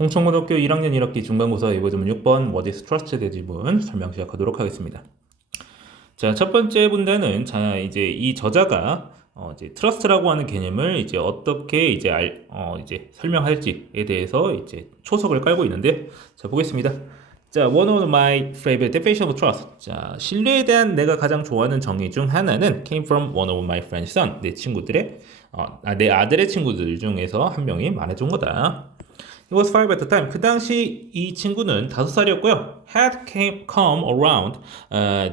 홍천고등학교 1학년 1학기 중간고사 예보지문 6번 What is trust 대지문 설명 시작하도록 하겠습니다. 자, 첫 번째 문제는 자 이제 이 저자가 이제 트러스트라고 하는 개념을 이제 어떻게 이제 설명할지에 대해서 이제 초석을 깔고 있는데 자 보겠습니다. 자, one of my favorite definition of trust. 자, 신뢰에 대한 내가 가장 좋아하는 정의 중 하나는 came from one of my friend's son. 내 아들의 친구들 중에서 한 명이 말해준 거다. He was 5 at the time. 그 당시 이 친구는 5살이었고요. Come around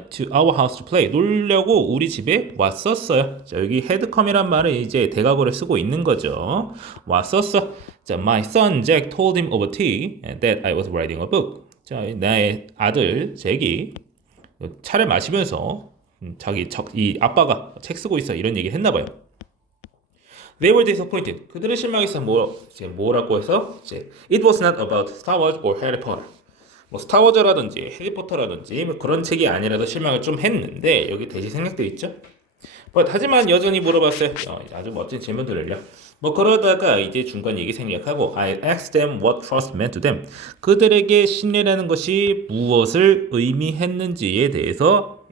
to our house to play. 놀려고 우리 집에 왔었어요. 자, 여기 had come이란 말은 이제 대각어를 쓰고 있는 거죠. 왔었어. 자, my son Jack told him over tea that I was writing a book. 자, 나의 아들 잭이 차를 마시면서 이 아빠가 책 쓰고 있어 이런 얘기를 했나 봐요. They were disappointed. 그들은 실망해서 뭐라고 해서 It was not about Star Wars or Harry Potter. 뭐 스타워즈라든지 해리포터라든지 뭐 그런 책이 아니라도 실망을 좀 했는데 여기 대시 생략되어 있죠. 하지만 여전히 물어봤어요. 아주 멋진 질문들을요. 뭐 그러다가 이제 중간 얘기 생략하고 I asked them what trust meant to them. 그들에게 신뢰라는 것이 무엇을 의미했는지에 대해서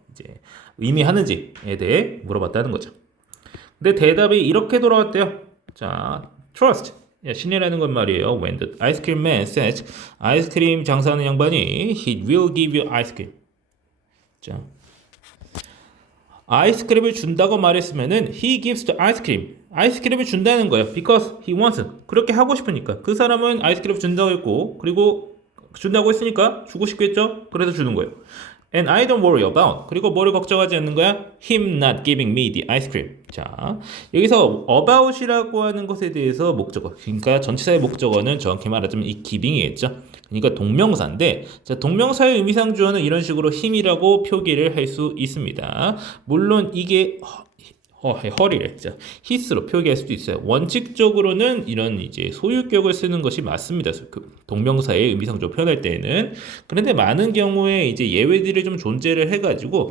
의미하는지에 대해 물어봤다는 거죠. 근데 대답이 이렇게 돌아왔대요. 자, trust. 신뢰라는 건 말이에요. When the ice cream man says, 아이스크림 장사하는 양반이 he will give you ice cream. 자, 아이스크림을 준다고 말했으면은 he gives the ice cream. 아이스크림을 준다는 거예요. Because he wants. 그렇게 하고 싶으니까. 그 사람은 아이스크림을 준다고 했고, 그리고 준다고 했으니까 주고 싶겠죠? 그래서 주는 거예요. And I don't worry about. 그리고 뭐를 걱정하지 않는 거야? Him not giving me the ice cream. 자, 여기서 about이라고 하는 것에 대해서 목적어. 그러니까 전치사의 목적어는 정확히 말하자면 이 giving이겠죠. 그러니까 동명사인데, 자, 동명사의 의미상 주어는 이런 식으로 힘이라고 표기를 할 수 있습니다. 물론 이게 허리를 his로 표기할 수도 있어요. 원칙적으로는 이런 이제 소유격을 쓰는 것이 맞습니다. 그 동명사의 의미상조 표현할 때는. 그런데 많은 경우에 이제 예외들이 좀 존재를 해가지고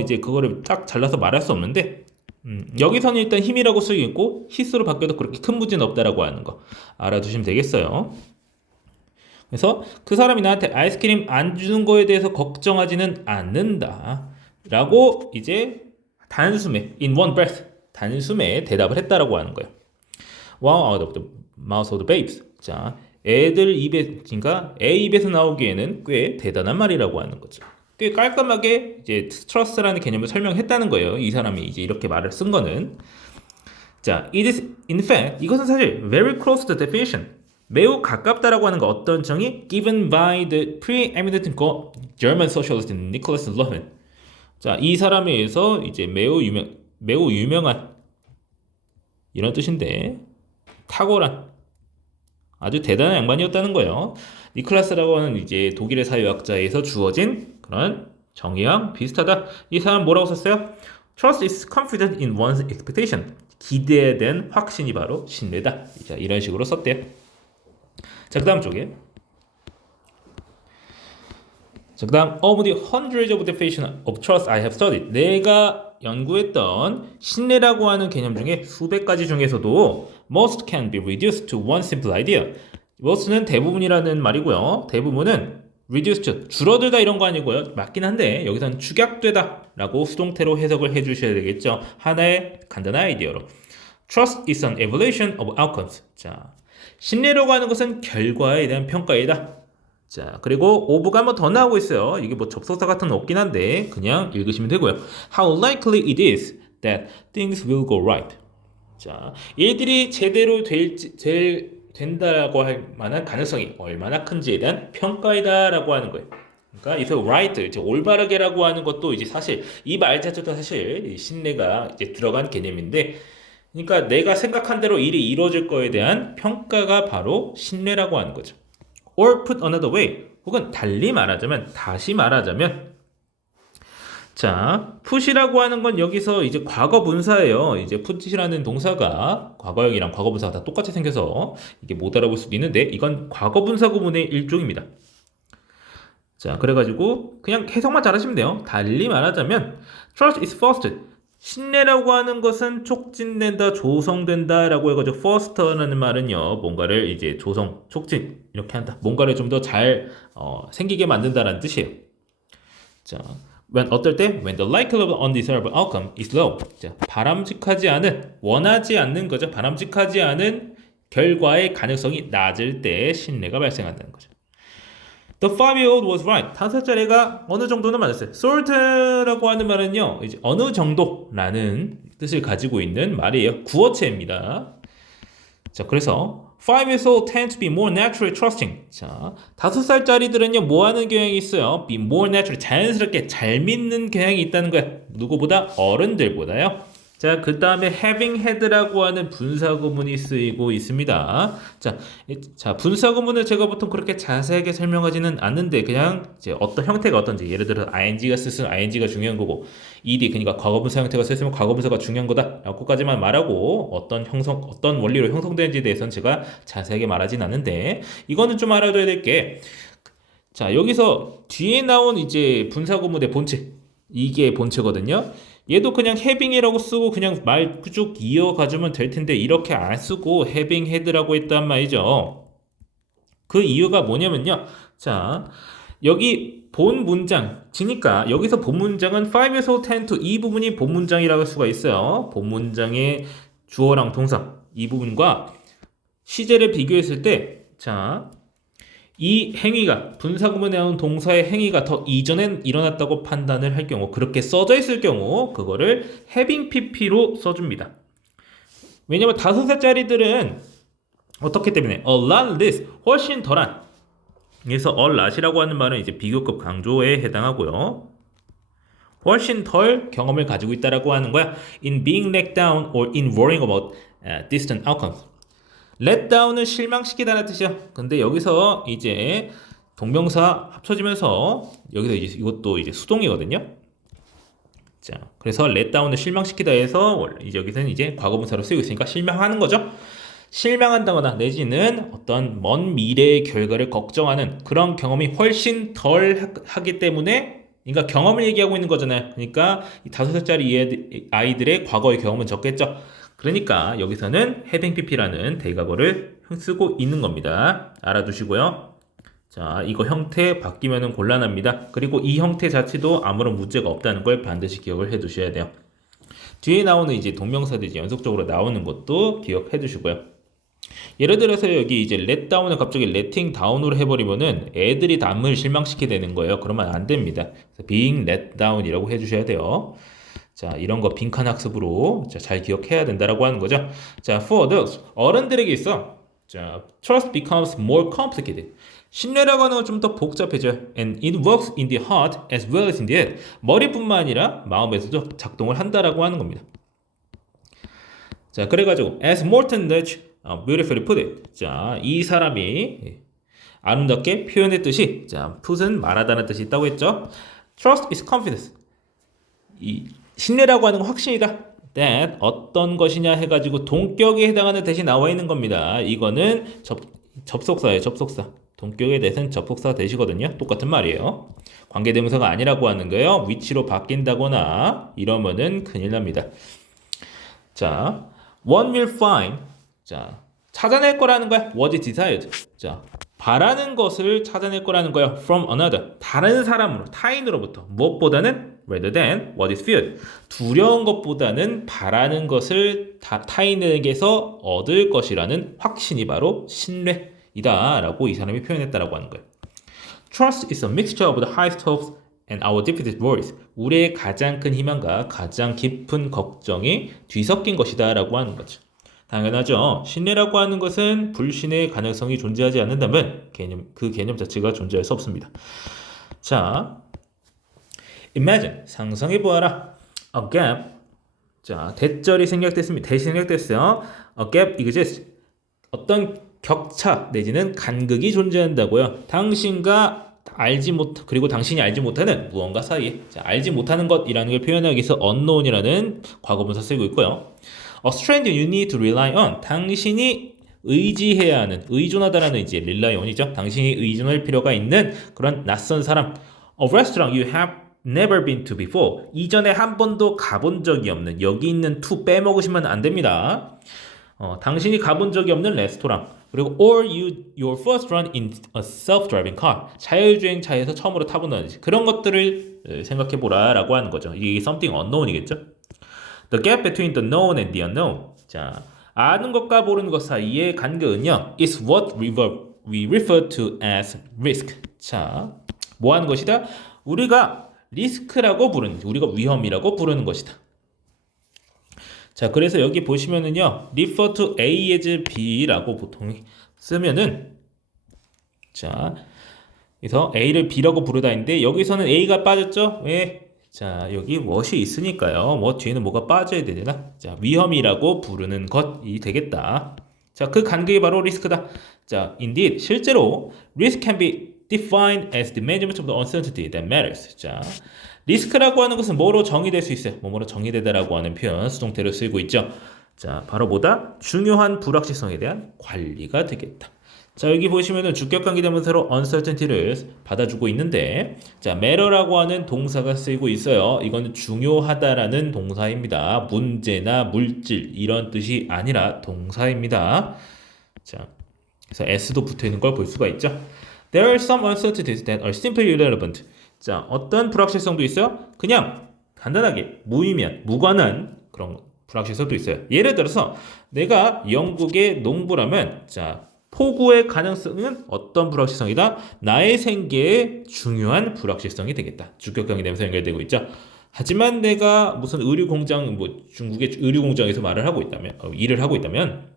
이제 그거를 딱 잘라서 말할 수 없는데 여기서는 일단 힘이라고 쓰이고 his로 바뀌어도 그렇게 큰 문제는 없다라고 하는 거 알아두시면 되겠어요. 그래서 그 사람이 나한테 아이스크림 안 주는 거에 대해서 걱정하지는 않는다 라고 이제 단숨에 in one breath 단숨에 대답을 했다라고 하는 거예요. Wow, out of the mouth of the babes. 자, 애들 입에 그러니까 애 입에서 나오기에는 꽤 대단한 말이라고 하는 거죠. 꽤 깔끔하게 이제 trust라는 개념을 설명했다는 거예요. 이 사람이 이제 이렇게 말을 쓴 거는. 자, it is in fact 이것은 사실 very close to the definition. 매우 가깝다라고 하는 거 어떤 정의? Given by the preeminent German socialist Nicholas Luhmann. 자, 이 사람에 의해서 이제 매우 유명한 이런 뜻인데 탁월한 아주 대단한 양반이었다는 거예요. 니클라스라고 하는 이제 독일의 사회학자에서 주어진 그런 정의랑 비슷하다. 이 사람 뭐라고 썼어요? Trust is confidence in one's expectation. 기대에 대한 확신이 바로 신뢰다. 자, 이런 식으로 썼대요. 자, 그 다음 쪽에 자, 그 다음 of the hundreds of definitions of trust I have studied. 내가 연구했던 신뢰라고 하는 개념 중에 수백 가지 중에서도 most can be reduced to one simple idea. most는 대부분이라는 말이고요. 대부분은 reduced, 줄어들다 이런 거 아니고요. 맞긴 한데 여기서는 축약되다 라고 수동태로 해석을 해주셔야 되겠죠. 하나의 간단한 아이디어로. Trust is an evaluation of outcomes. 자, 신뢰라고 하는 것은 결과에 대한 평가이다. 자, 그리고 오브가 한 번 더 나오고 있어요. 이게 뭐 접속사 같은 건 없긴 한데 그냥 읽으시면 되고요. How likely it is that things will go right. 자, 일들이 제대로 된다고 할 만한 가능성이 얼마나 큰지에 대한 평가이다라고 하는 거예요. 그러니까 이서 right, 이제 올바르게라고 하는 것도 이제 사실 이 말 자체도 사실 신뢰가 이제 들어간 개념인데, 그러니까 내가 생각한 대로 일이 이루어질 거에 대한 평가가 바로 신뢰라고 하는 거죠. Or put another way. 혹은 다시 말하자면 자, put이라고 하는 건 여기서 이제 과거 분사예요. 이제 put이라는 동사가 과거형이랑 과거 분사가 다 똑같이 생겨서 이게 못 알아볼 수도 있는데 이건 과거 분사 구문의 일종입니다. 자, 그래가지고 그냥 해석만 잘하시면 돼요. 달리 말하자면 trust is first. 신뢰라고 하는 것은 촉진된다, 조성된다 라고 해가지고 foster라는 말은요, 뭔가를 이제 조성, 촉진 이렇게 한다. 뭔가를 좀 더 잘 생기게 만든다라는 뜻이에요. 자, 어떨 때? When the likelihood of undesirable outcome is low. 자, 바람직하지 않은, 원하지 않는 거죠. 바람직하지 않은 결과의 가능성이 낮을 때 신뢰가 발생한다는 거죠. The 5-year-old was right. 5살짜리가 어느 정도는 맞았어요. Sort라고 하는 말은요, 이제 어느 정도라는 뜻을 가지고 있는 말이에요. 구어체입니다. 자, 그래서 5-year-old tend to be more naturally trusting. 자, 5살짜리들은요, 뭐 하는 경향이 있어요? Be more naturally, 자연스럽게 잘 믿는 경향이 있다는 거야. 누구보다? 어른들보다요. 자, 그 다음에 having had라고 하는 분사구문이 쓰이고 있습니다. 자, 분사구문을 제가 보통 그렇게 자세하게 설명하지는 않는데 그냥 이제 어떤 형태가 어떤지, 예를 들어 ing가 쓰면 ing가 중요한 거고 ed, 그러니까 과거분사 형태가 쓰면 과거분사가 중요한 거다라고까지만 말하고 어떤 원리로 형성되는지에 대해서는 제가 자세하게 말하진 않는데 이거는 좀 알아둬야 될 게, 자, 여기서 뒤에 나온 이제 분사구문의 본체, 이게 본체거든요. 얘도 그냥 having이라고 쓰고 그냥 말 쭉 이어가주면 될 텐데 이렇게 안 쓰고 having had라고 했단 말이죠. 그 이유가 뭐냐면요. 자, 여기 본 문장이니까 여기서 본 문장은 5에서 10 to 이 부분이 본 문장이라고 할 수가 있어요. 본 문장의 주어랑 동사 이 부분과 시제를 비교했을 때, 자, 이 행위가 분사구문에 나온 동사의 행위가 더 이전에 일어났다고 판단을 할 경우, 그렇게 써져 있을 경우 그거를 having pp로 써줍니다. 왜냐면 5살짜리들은 어떻기 때문에 a lot less, 훨씬 덜한, 그래서 a lot이라고 하는 말은 이제 비교급 강조에 해당하고요. 훨씬 덜 경험을 가지고 있다라고 하는 거야. In being let down or in worrying about distant outcomes. let down은 실망시키다는 뜻이야. 근데 여기서 이제 동명사 합쳐지면서 여기서 이제 이것도 이제 수동이거든요. 자, 그래서 let down을 실망시키다 해서 이제 여기서는 이제 과거분사로 쓰이고 있으니까 실망하는 거죠. 실망한다거나 내지는 어떤 먼 미래의 결과를 걱정하는 그런 경험이 훨씬 덜 하기 때문에, 그러니까 경험을 얘기하고 있는 거잖아요. 그러니까 이 5살짜리 아이들의 과거의 경험은 적겠죠. 그러니까 여기서는 having pp라는 대가고를 쓰고 있는 겁니다. 알아두시고요. 자, 이거 형태 바뀌면 곤란합니다. 그리고 이 형태 자체도 아무런 문제가 없다는 걸 반드시 기억을 해 두셔야 돼요. 뒤에 나오는 이제 동명사들이 연속적으로 나오는 것도 기억해 두시고요. 예를 들어서 여기 이제 let down을 갑자기 letting down으로 해버리면은 애들이 남을 실망시키게 되는 거예요. 그러면 안 됩니다. being let down이라고 해주셔야 돼요. 자, 이런 거 빈칸 학습으로 잘 기억해야 된다라고 하는 거죠. 자, for adults, 어른들에게 있어. 자, trust becomes more complicated. 신뢰라고 하는 건 좀 더 복잡해져요. And it works in the heart as well as in the head. 머리뿐만 아니라 마음에서도 작동을 한다라고 하는 겁니다. 자, 그래가지고 as Morton Dutch beautifully put it. 자, 이 사람이 아름답게 표현했듯이, 자, put은 말하다는 뜻이 있다고 했죠. Trust is confidence. 이 신뢰라고 하는 건 확신이다. That 어떤 것이냐 해가지고 동격에 해당하는 대시 나와 있는 겁니다. 이거는 접속사예요. 접속사. 동격에 대해서는 접속사 대시거든요. 똑같은 말이에요. 관계대명사가 아니라고 하는 거예요. 위치로 바뀐다거나 이러면은 큰일 납니다. 자, one will find. 자, 찾아낼 거라는 거야. what is desired. 자, 바라는 것을 찾아낼 거라는 거야. from another. 다른 사람으로, 타인으로부터. 무엇보다는 rather than what is feared. 두려운 것보다는 바라는 것을 타인에게서 얻을 것이라는 확신이 바로 신뢰이다 라고 이 사람이 표현했다라고 하는 거예요. Trust is a mixture of the highest hopes and our deepest worries. 우리의 가장 큰 희망과 가장 깊은 걱정이 뒤섞인 것이다 라고 하는 거죠. 당연하죠. 신뢰라고 하는 것은 불신의 가능성이 존재하지 않는다면 그 개념 자체가 존재할 수 없습니다. 자, imagine, 상상해보아라. A gap, 자, 대절이 생략됐습니다. 대시 생략됐어요. A gap exists. 어떤 격차 내지는 간극이 존재한다고요. 당신과 그리고 당신이 알지 못하는 무언가 사이에. 자, 알지 못하는 것이라는 걸 표현하기 위해서 unknown이라는 과거분사 쓰고 있고요. A stranger you need to rely on. 당신이 의지해야 하는, 의존하다라는 이제 rely on이죠. 당신이 의존할 필요가 있는 그런 낯선 사람. A restaurant you have never been to before. 이전에 한 번도 가본 적이 없는 여기 있는 to 빼먹으시면 안 됩니다. 당신이 가본 적이 없는 레스토랑. 그리고 or your first run in a self-driving car. 자율주행차에서 처음으로 타본다든지 그런 것들을 생각해보라라고 하는 거죠. 이게 something unknown이겠죠. The gap between the known and the unknown. 자, 아는 것과 모르는 것 사이의 간극은요, is what we refer to as risk. 자, 뭐 하는 것이다? 우리가 리스크라고 부르는, 우리가 위험이라고 부르는 것이다. 자, 그래서 여기 보시면은요, refer to A as B라고 보통 쓰면은, 자, 그래서 A를 B라고 부르다 했는데, 여기서는 A가 빠졌죠? 왜? 자, 여기 what이 있으니까요. 뭐 뒤에는 뭐가 빠져야 되나? 자, 위험이라고 부르는 것이 되겠다. 자, 그 간극이 바로 리스크다. 자, indeed, 실제로 risk can be defined as the management of the uncertainty that matters. 자, 리스크라고 하는 것은 뭐로 정의될 수 있어요? 뭐로 정의되다라고 하는 표현 수동태로 쓰이고 있죠. 자, 바로 뭐다? 중요한 불확실성에 대한 관리가 되겠다. 자, 여기 보시면은 주격관계대명사로 uncertainty를 받아주고 있는데, 자, matter라고 하는 동사가 쓰이고 있어요. 이거는 중요하다라는 동사입니다. 문제나 물질 이런 뜻이 아니라 동사입니다. 자, 그래서 s도 붙어 있는 걸 볼 수가 있죠. There are some uncertainties that are simply irrelevant. 자, 어떤 불확실성도 있어요? 그냥 간단하게 무의미한, 무관한 그런 불확실성도 있어요. 예를 들어서 내가 영국의 농부라면, 자, 폭우의 가능성은 어떤 불확실성이다? 나의 생계에 중요한 불확실성이 되겠다. 주격관계 대명사 연결되고 있죠. 하지만 내가 무슨 의류 공장, 뭐 중국의 의류 공장에서 일을 하고 있다면,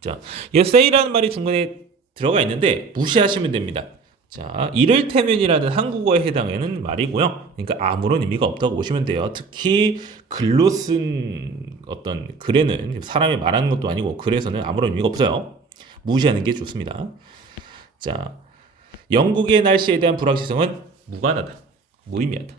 자, 이 say라는 말이 중간에 들어가 있는데 무시하시면 됩니다. 자, 이를테면이라는 한국어에 해당하는 말이고요. 그러니까 아무런 의미가 없다고 보시면 돼요. 특히 글로 쓴 어떤 글에는 사람이 말하는 것도 아니고 글에서는 아무런 의미가 없어요. 무시하는 게 좋습니다. 자, 영국의 날씨에 대한 불확실성은 무관하다, 무의미하다.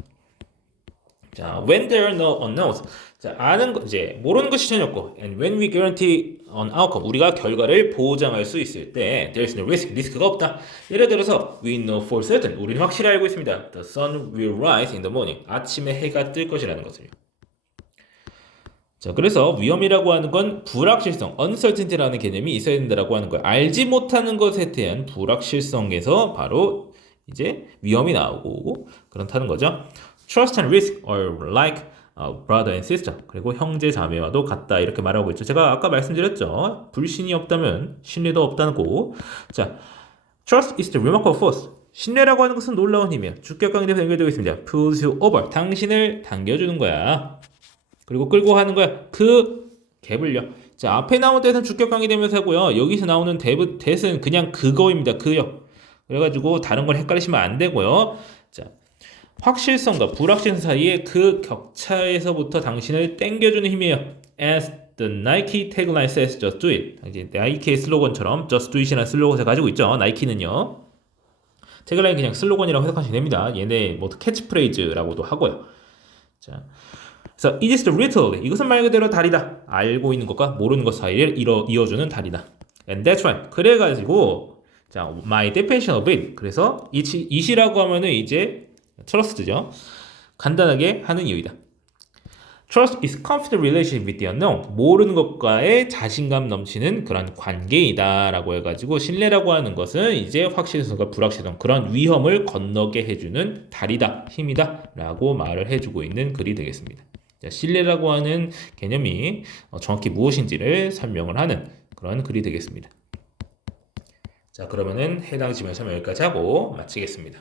자, when there are no unknowns. 자, 아는 것, 이제 모르는 것이 전혀 없고, and when we guarantee an outcome, 우리가 결과를 보장할 수 있을 때, there is no risk, 리스크가 없다. 예를 들어서, we know for certain, 우리는 확실히 알고 있습니다. The sun will rise in the morning. 아침에 해가 뜰 것이라는 것을요. 자, 그래서 위험이라고 하는 건 불확실성, uncertainty라는 개념이 있어야 된다라고 하는 거예요. 알지 못하는 것에 대한 불확실성에서 바로 이제 위험이 나오고 그렇다는 거죠. Trust and risk are like brother and sister. 그리고 형제 자매와도 같다 이렇게 말하고 있죠. 제가 아까 말씀드렸죠. 불신이 없다면 신뢰도 없다고. 자, trust is the remarkable force. 신뢰라고 하는 것은 놀라운 힘이야. 주격관계대명사 연결되고 있습니다. pulls you over. 당신을 당겨주는 거야. 그리고 끌고 하는 거야. 그 갭을요. 자, 앞에 나온 뜻은 주격관계대명사고요. 여기서 나오는 that은 그냥 그거입니다. 그요. 그래가지고 다른 걸 헷갈리시면 안 되고요. 자, 확실성과 불확실성 사이의 그 격차에서부터 당신을 땡겨주는 힘이에요. As the Nike tagline says, just do it. 나이키의 슬로건처럼 just do it이라는 슬로건을 가지고 있죠. 나이키는요. 태그라인 그냥 슬로건이라고 해석하시면 됩니다. 얘네 뭐 캐치프레이즈라고도 하고요. 자, 그래서 it is the riddle. 이것은 말 그대로 다리다. 알고 있는 것과 모르는 것 사이를 이어주는 다리다. And that's right. 그래가지고 자, my definition of it. 그래서 it이라고 하면은 이제 trust죠. 간단하게 하는 이유이다. Trust is confident relationship with the unknown. 모르는 것과의 자신감 넘치는 그런 관계이다 라고 해가지고 신뢰라고 하는 것은 이제 확실성과 불확실성 그런 위험을 건너게 해주는 다리다, 힘이다 라고 말을 해주고 있는 글이 되겠습니다. 자, 신뢰라고 하는 개념이 정확히 무엇인지를 설명을 하는 그런 글이 되겠습니다. 자, 그러면은 해당 지문 설명 여기까지 하고 마치겠습니다.